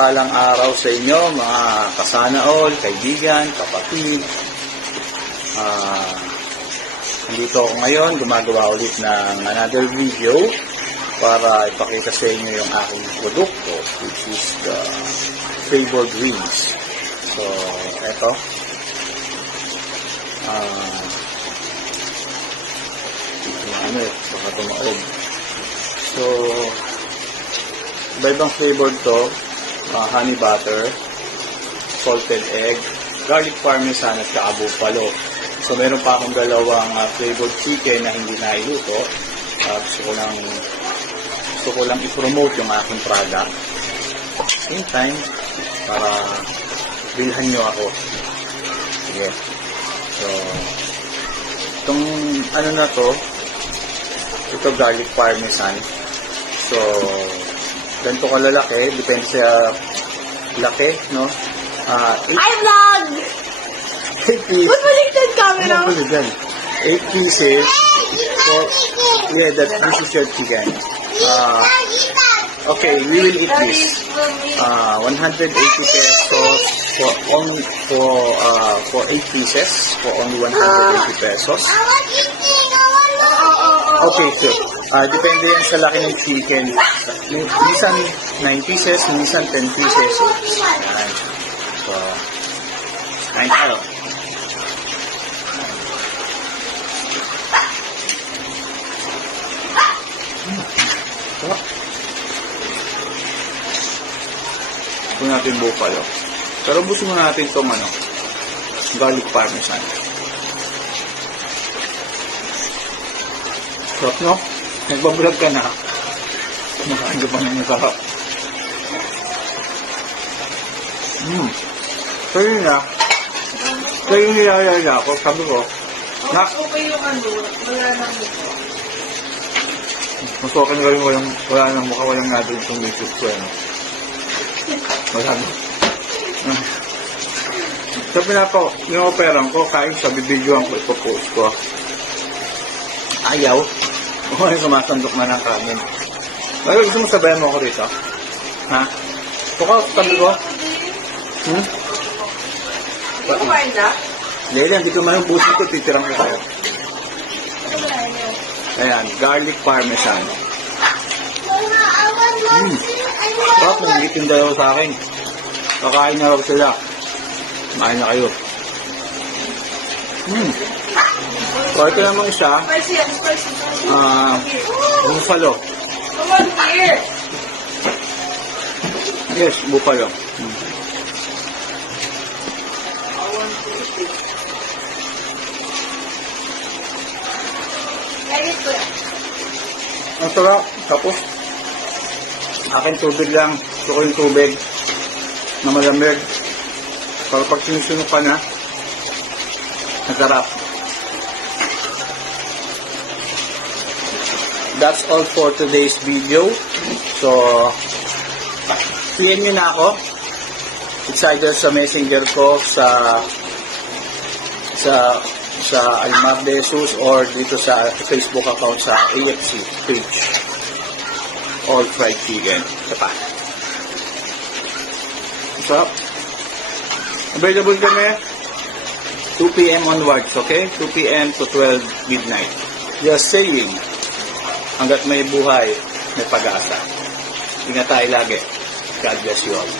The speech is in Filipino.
mapagpalang araw sa inyo, mga kasana all, kaibigan, kapatid. Nandito ako ngayon, gumagawa ulit ng another video para ipakita sa inyo yung aking produkto, which is the flavored wings. So, eto. Baka tumaob. So, iba-ibang flavor to, honey butter, salted egg, garlic parmesan at saka buffalo. So meron pa akong dalawang flavored chicken na hindi nailuto. Gusto ko lang i-promote yung aking product. Same time, para bilhan nyo ako. Sige. So, itong ano na to, ito garlic parmesan. So, ganito kalalaki, depende sa laki, no? I vlog! 8 pieces. Ba't baliktad camera? 8 pieces. So, yeah, this is your chicken. Okay, we will eat this. 180 pesos for 8 pieces, for only 180 pesos. Okay, so, depende yan sa laki ng chicken. Minsan 9 pieces, minsan 10 pieces. Ayan. So, kain tayo. Ito natin buffalo. Pero busin mo natin itong garlic parmesan. Sarap, no? Nagbablog ka na. Kumakain ka pa ng masarap. So yun na. So yung nilaya ako, sabi ko, na, okay yung wala nang mukha. mas okay na rin wala nang mukha, walang natin itong YouTube ko, Wala na. So yung operang ko, kahit sa bibidyoan ko, ipopost ko. Ayaw. Kung sumasandok na ng kanin. Bakit gusto mo sabayan mo ako rito? Ha? Tuka, sabi ko. Kumain na? Hindi ko man yung pusin ko, titirang ko kayo. Ayan, garlic parmesan. Bakit nagigit yung dalawa sa akin? Kakain na raw sila. Kumain na kayo. So, ito namang isa. Spicy. Buffalo. Come on here. Yes, buffalo. Ang sarap. Tapos, akin tubig lang. Gusto ko yung tubig na malamig. Para pag sinusunog ka na, nasarap. That's all for today's video. So, PM nyo na ako. It's either sa messenger ko, sa Almar Jesus, or dito sa Facebook account sa AFC page. All fried chicken. Ito pa. So, available kami 2 PM onwards, okay? 2 PM to 12 midnight. Just saying, hanggat may buhay, may pag-asa. Ingat tayo lagi. God bless you all.